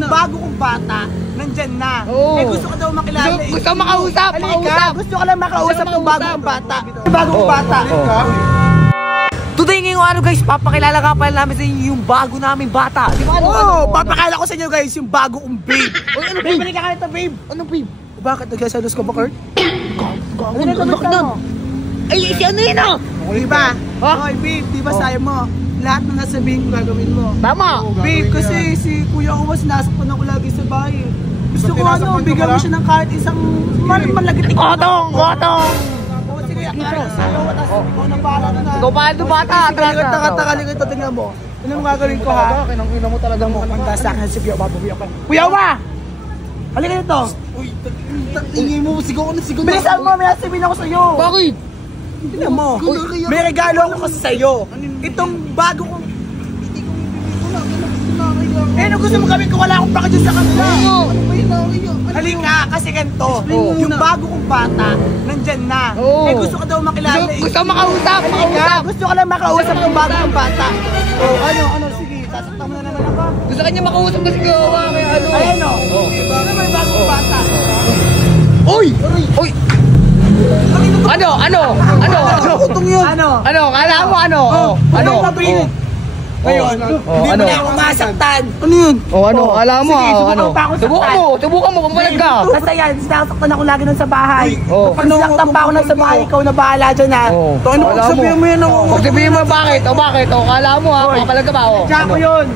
Yung bago kong bata, nandyan na. Eh gusto ko daw makilala. Gusto makausap, Gusto ko lang makausap ng bago kong bata. Yung bago kong bata. Today ngayong araw guys, papakilala ka pala namin sa inyo yung bago namin bata. Di ba? Papakilala ko sa inyo guys yung bago kong babe. Ano Babe, balik ka ito babe. Anong babe? Bakit nagsasalos ka ba, Kurt? Ano na? Ay, si ano yun ah? Diba? Hoy babe, diba sayo mo? Lahat na nasabihin ko gagawin mo. Tama. Babe, kasi si Kuya Uwas nasakpan ako lagi sa bahay. Gusto ko bigyan mo siya ng kahit isang malagit. Kotong! Sige, ikaw na bahala na. Ikaw pa ito bata. Talikot ito, tingnan mo. Ano ang gagawin ko ha? Kinang-ina mo talaga mo. Pagka sa akin, sige, babawi ako. Kuya Uwa! Halika nito. Uy, ingay mo, sigaw na sigaw na. Bilisan mo, may sabihin ako sa'yo. Bakit? Tingnan mo. May regalo ako kasi sa'yo. Itong bago kong... ano gusto mo gawin ko? Wala akong baka dyan sa kanila. Halika, kasi ganito. Yung bago kong bata, nandyan na. Eh gusto ko daw makilala. Gusto makausap, Gusto ko lang makausap ng bago kong bata. Ano, sige, sasaktan mo na naman ako. Gusto kanya makausap kasi gawa kaya ano. Ayan o. Ano may bago kong bata? Uy! Ano? Kala mo ano? Ano? Ngayon, hindi mo na ako masaktan. Ano yun? Kala mo ano? Subukan mo, pumalag ka. Basta yan, sinasaktan ako lagi nun sa bahay. Pag sinaktan pa ako nun sa bahay, ikaw na bahala dyan ha. Ano pag sabihin mo yan ako? Pag sabihin mo bakit? Kala mo ha, papalag ka ba? Diyan ko yun.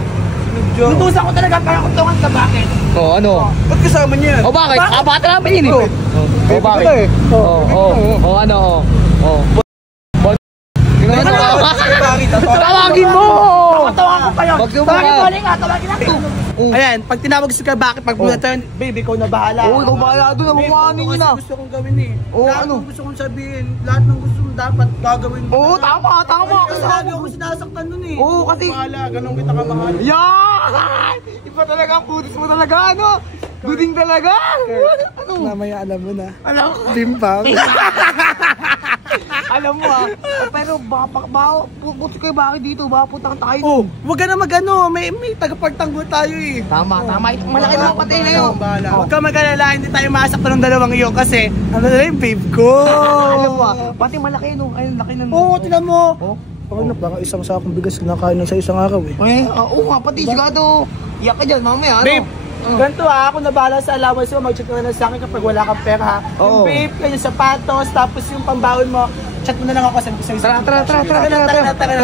Lutusan ko talaga para kutungan ka bakit. Ano? Ba't kasama niya yan? Bakit? Bata namin yun eh. Bakit? Ano? Tawagin mo! Tawagin ko pa yun. Tawagin mo ulit nga, tawagin natin. Ayan, pag tinawag si ka bakit pag muna turn, Baby, ikaw na bahala. Ikaw bahala doon. Ang mukha ninyo na. Gusto kong gawin eh. Lahat ng gusto kong sabihin, lahat ng gusto mong dapat gagawin mo. Tama. Kasi lagi ako sinasaktan nun eh. Kasi... bahala, ganun kita kamahal. Yan! Iba talaga ang putis mo talaga, ano? Buding talaga! Ano? Mamaya alam mo na. Alam ko. Timpang. Alam mo pero puti kayo bakit dito? Baka putang tayo. Wag ka na magano, may tagapagtanggol tayo eh. Tama. Malaki na patay na yun. Huwag ka mag-alala, hindi tayo masaktan ng dalawang iyo kasi ano na yung babe ko. Alam mo pati malaki no. Ay, laki na. Tinan mo. Ano, baka isang sakong bigas kinakain ng sa isang araw eh. Oo nga, pati sigado. Iyak ka dyan, mamaya. Babe, ganito ako na bahala sa allowance mo, mag-chat ka na sa akin kapag wala kang pera ha. Yung babe, yung sapatos, tapos yung pambawon mo, chat mo na lang ako sa Tara.